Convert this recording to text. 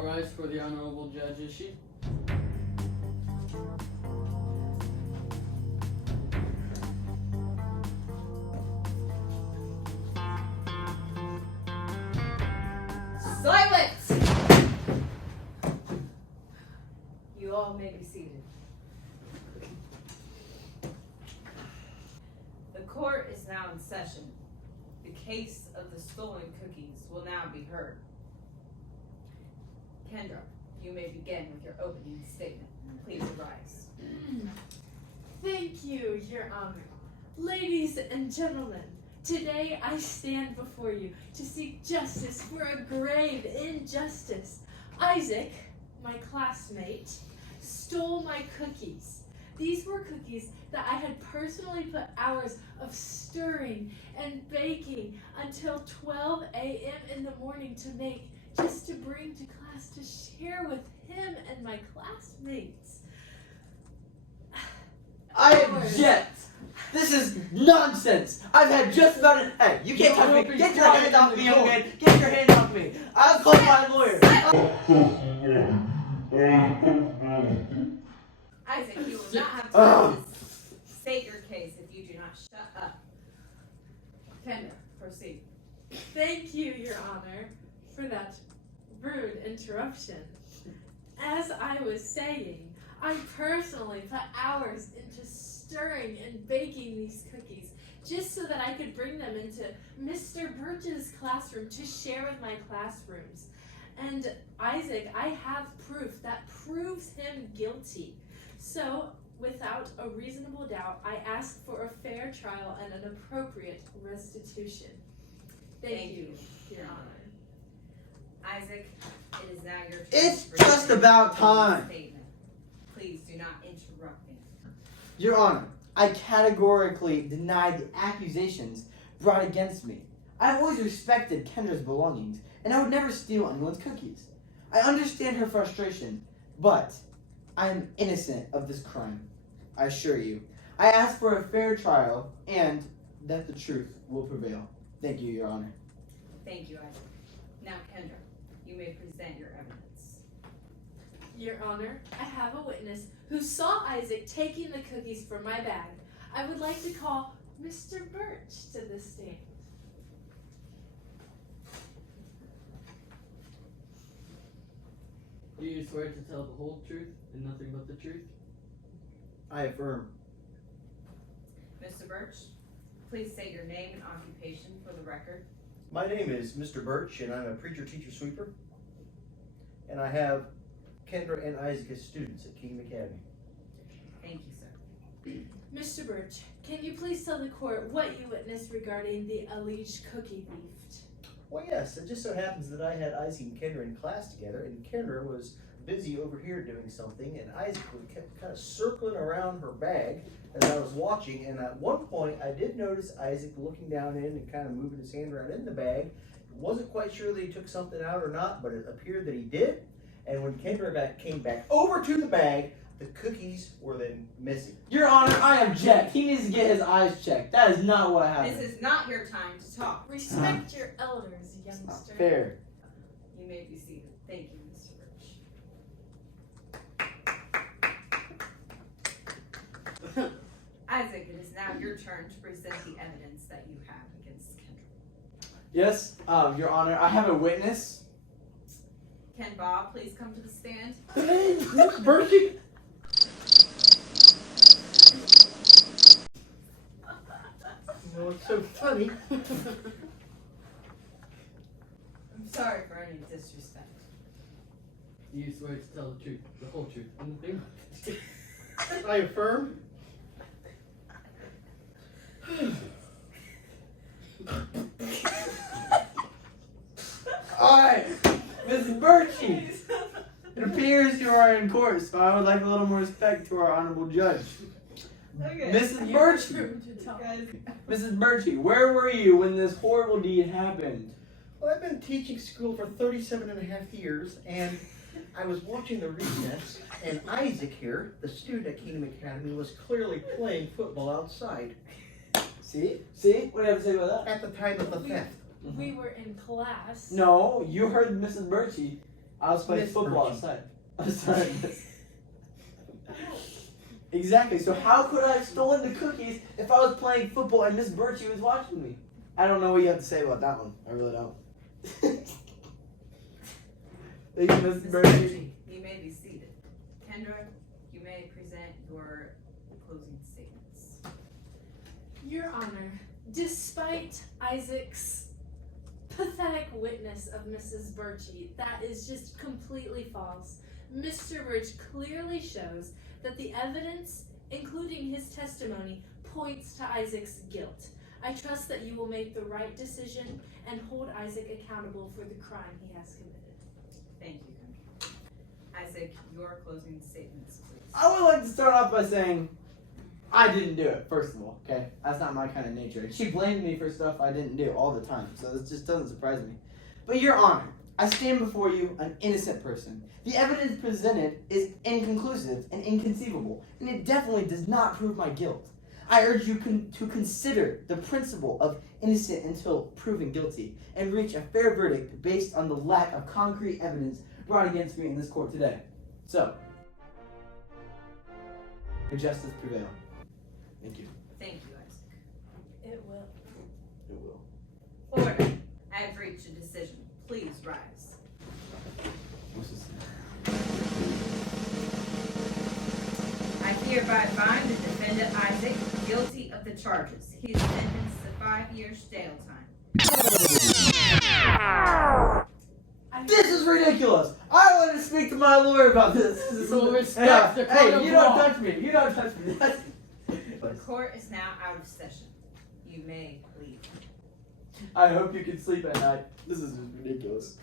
All rise for the Honorable Judge Ishii. Silence! You all may be seated. The court is now in session. The case of the stolen cookies will now be heard. Kendra, you may begin with your opening statement. Please arise. Thank you, Your Honor. Ladies and gentlemen, today I stand before you to seek justice for a grave injustice. Isaac, my classmate, stole my cookies. These were cookies that I had personally put hours of stirring and baking until 12 a.m. in the morning to make, just to bring to class to share with him and my classmates. I object! This is nonsense! I've had just about it. Hey, you can't touch me! Get your hands off me, Hogan! Get your hands off me! I'll call my lawyer! Isaac, you will not have time to state your case if you do not shut up. Kendra, proceed. Thank you, Your Honor, for that rude interruption. As I was saying, I personally put hours into stirring and baking these cookies just so that I could bring them into Mr. Birch's classroom to share with my classrooms. And Isaac, I have proof that proves him guilty. So, without a reasonable doubt, I ask for a fair trial and an appropriate restitution. Thank you, Your Honor. Isaac, it is now your turn. It's to present just your about time. statement. Please do not interrupt me. Your Honor, I categorically deny the accusations brought against me. I've always respected Kendra's belongings, and I would never steal anyone's cookies. I understand her frustration, but I am innocent of this crime. I assure you. I ask for a fair trial and that the truth will prevail. Thank you, Your Honor. Thank you, Isaac. Now, Kendra, you may present your evidence. Your Honor, I have a witness who saw Isaac taking the cookies from my bag. I would like to call Mr. Birch to the stand. Do you swear to tell the whole truth and nothing but the truth? I affirm. Mr. Birch, please state your name and occupation for the record. My name is Mr. Birch, and I'm a preacher-teacher-sweeper. And I have Kendra and Isaac as students at Kingdom Academy. Thank you, sir. Mr. Birch, can you please tell the court what you witnessed regarding the alleged cookie theft? Well, yes, it just so happens that I had Isaac and Kendra in class together, and Kendra was busy over here doing something, and Isaac kept kind of circling around her bag as I was watching, and at one point I did notice Isaac looking down in and kind of moving his hand around in the bag. Wasn't quite sure that he took something out or not, but it appeared that he did, and when Kendra came back over to the bag, the cookies were then missing. Your Honor, I object. He needs to get his eyes checked. That is not what happened. This is not your time to talk. Respect your elders, It's not youngster. fair. You may be seated. Thank you, Mr. Birch. Isaac, it is now your turn to present the evidence that you have against Kendra. Yes, Your Honor, I have a witness. Can Bob please come to the stand? Bertie. You know, it's so funny. I'm sorry for any disrespect. Do you swear to tell the truth, the whole truth, and nothing but the truth? I affirm. Alright, Mrs. Birchie. It appears you are in court, so I would like a little more respect to our honorable judge. Okay. Mrs. Birchie. Mrs. Birchie, where were you when this horrible deed happened? Well, I've been teaching school for 37 and a half years, and I was watching the recess, and Isaac here, the student at Kingdom Academy, was clearly playing football outside See? See? What do you have to say about that? at the time of the theft. We were in class. No, you heard Mrs. Birchie. I was playing Miss football Birchie. outside. I'm sorry, miss. Exactly. So how could I have stolen the cookies if I was playing football and Miss Birchie was watching me? I don't know what you have to say about that one. I really don't. Thank you, Miss Ms. Birchie. Birchie, you may be seated. Kendra, you may present your closing statements. Your Honor, despite Isaac's pathetic witness of Mrs. Birchie, that is just completely false. Mr. Birch clearly shows that the evidence, including his testimony, points to Isaac's guilt. I trust that you will make the right decision and hold Isaac accountable for the crime he has committed. Thank you, Kendra. Isaac, your closing statements, please. I would like to start off by saying I didn't do it, first of all, okay? That's not my kind of nature. She blamed me for stuff I didn't do all the time, so this just doesn't surprise me. But Your Honor, I stand before you an innocent person. The evidence presented is inconclusive and inconceivable, and it definitely does not prove my guilt. I urge you to consider the principle of innocent until proven guilty and reach a fair verdict based on the lack of concrete evidence brought against me in this court today. So, may justice prevail. Thank you. Thank you, Isaac. It will. It will. Order. I have reached a decision. Please rise. What's this? I hereby find the defendant Isaac guilty of the charges. He is sentenced to 5 years jail time. This is ridiculous! I want to speak to my lawyer about this. This is We'll so- respect the code Hey, of you law. don't touch me. You don't touch me. That's... The court is now out of session. You may leave. I hope you can sleep at night. This is ridiculous.